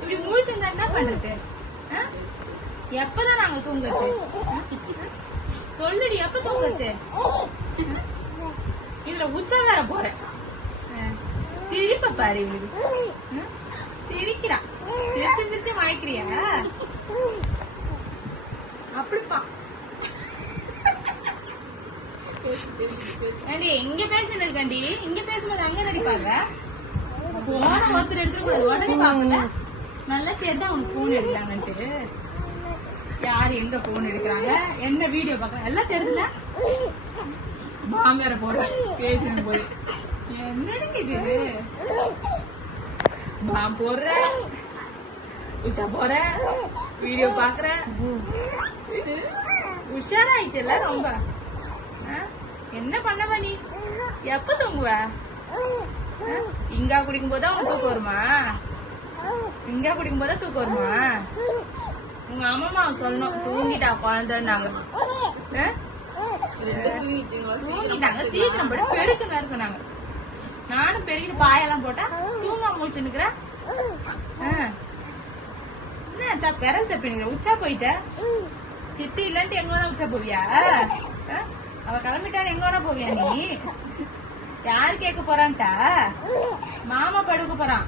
இப்படி முழிச்சிருந்தா என்ன பண்றது? எப்பதான் நாங்க தூங்குறது? சொல்லுடி, எப்ப தூங்குறது? இதுல உச்சா வேற போறேன். சிரிப்ப பாரு, சிரிக்கிறா. சிரிச்சு சிரிச்சு மயக்கிறியா? அப்படிப்பா இங்க பேசுறது இருக்காண்டி, இங்க பேசும்போது அங்க நடிப்பாங்க. போன ஒருத்தர் எடுத்துட்டு உடனே பாக்கல. நல்லா தெரியுதா உனக்கு போன் எடுக்கிறாங்கன்ட்டு. யாரு எங்க போன் எடுக்கிறாங்க, என்ன வீடியோ பாக்குறாங்க எல்லாம் தெரியுதுல. மாமியார போற பேசுறது போய் என்னன்னு இது பாம் போடுற, உச்சா போற, வீடியோ பாக்குற. உஷாராயிட்டல ரொம்ப. என்ன பண்ணவ நீ? எப்ப தூங்குவ? இங்கா குடிக்கும் போதா உனக்கு தூக்கம் வருமா? இங்கா குடிக்கும் போதா தூக்கம் வருமா? உங்க அம்மா சொல்லணும் தூங்கிட்டா குழந்தைன்னாங்க. தூங்கிட்டாங்க, சீக்கிரம் போட்டு பெருக்கு நேரம் சொன்னாங்க. நானும் பெருக்கிட்டு பாயெல்லாம் போட்டா தூங்க முடிச்சுன்னுக்குற. என்ன பெரல் சப்பிங்க உச்சா போயிட்ட. சித்தி இல்லன்ட்டு எங்க வேணா உச்சா போவியா? அவ கிளம்பிட்டான்னு எங்க வேணா போவியா நீ? யாரு கேட்க போறான்ட்டா? மாமா படுக்க போறான்.